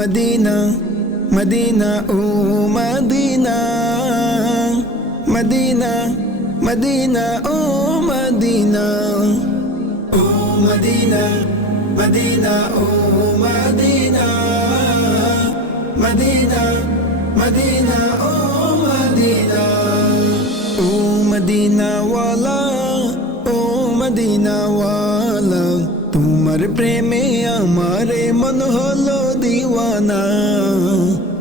Medina Medina oh Medina Medina Medina oh Medina oh Medina Medina oh Medina Medina Medina oh Medina oh Medina ওয়ালা ও Medina ওয়ালা তোমার প্রেমে আমারে মন হলো দিওয়ানা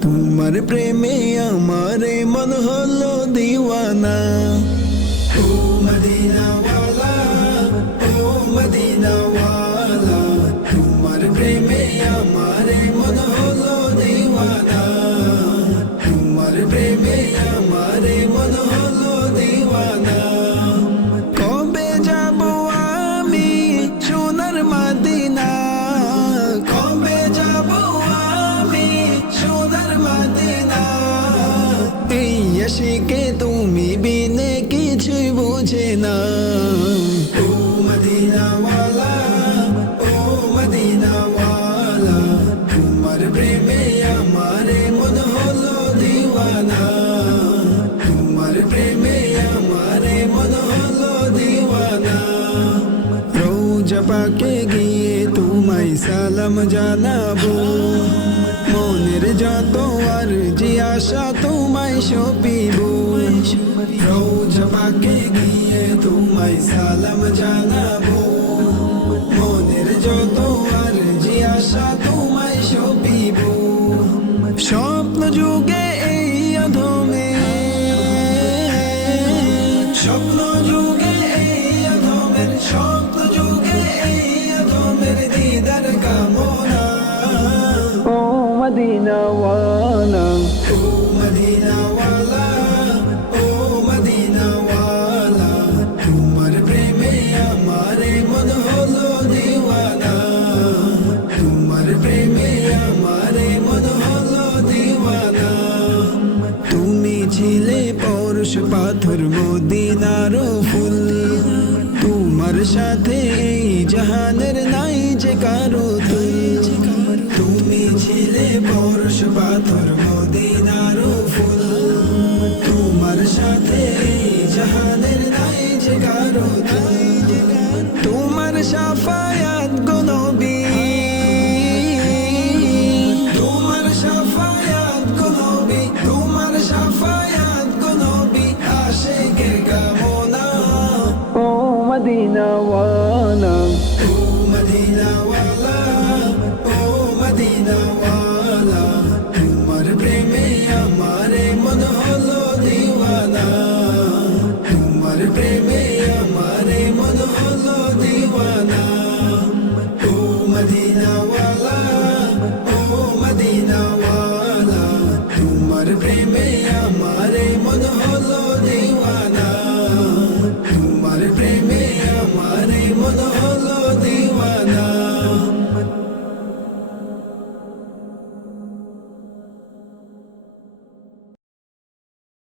তোমার প্রেমে আমারে মন হলো দিওয়ানা ও মদিনা ওয়ালা ও মদিনা ওয়ালা তোমার প্রেমে আমারে মন হলো দিওয়ানা তোমার প্রেমে আমারে মন হলো দিওয়ানা কবে যাব আমি সোনার মদিনা কবে যাব আমি সোনার মদিনা এই আশিকে তুমি বিনে কিছু বুঝে না ও মদিনা ওয়ালা ও মদিনা ওয়ালা তোমার প্রেমে আমারে মন হলো দিওয়ানা তোমার প্রেমে আমারে মন হলো দিওয়ানা রোজা পাকে গিয়ে তোমায় সালাম জানাবো মনের যত আর যে আশা তোমায় সপিব রোজা পাকে গিয়ে তোমায় সালাম জানাবো মনের যত আর যে আশা তোমায় সপিব স্বপ্ন যুগে এই অধমে স্বপ্ন যুগে এই অধমের স্বপ্ন যুগে এই অধমের দিদার কামনা ও মদিনা ওয়ালা ও মদিনা ওয়ালা ও মদিনা ওয়ালা তোমার প্রেমে আমারে মন হলো দিওয়ানা তোমার প্রেমে আমারে মন হলো দিওয়ানা তুমি ছিলে পরশ পাথর মদিনার ফুল তোমার সাথে এই জাহানের নাই যে কারো তুল তুমি ছিলে পরশ পাথর মদিনার ফুল তোমার সাথে এই জাহানের নাই যে কারো তুল তোমার শাফায়াত গো নবী তোমার শাফায়াত গো নবী তোমার শাফায়াত গো নবী আশিকের কামনা ও মদিনা ওয়ালা ও মদিনা ওয়ালা ও মদিনা ওয়ালা তোমার প্রেমে আমারে মন হলো দিওয়ানা তোমার প্রেমে আমারে মন হলো দিওয়ানা ও মদিনা ওয়ালা ও মদিনা ওয়ালা তোমার প্রেমে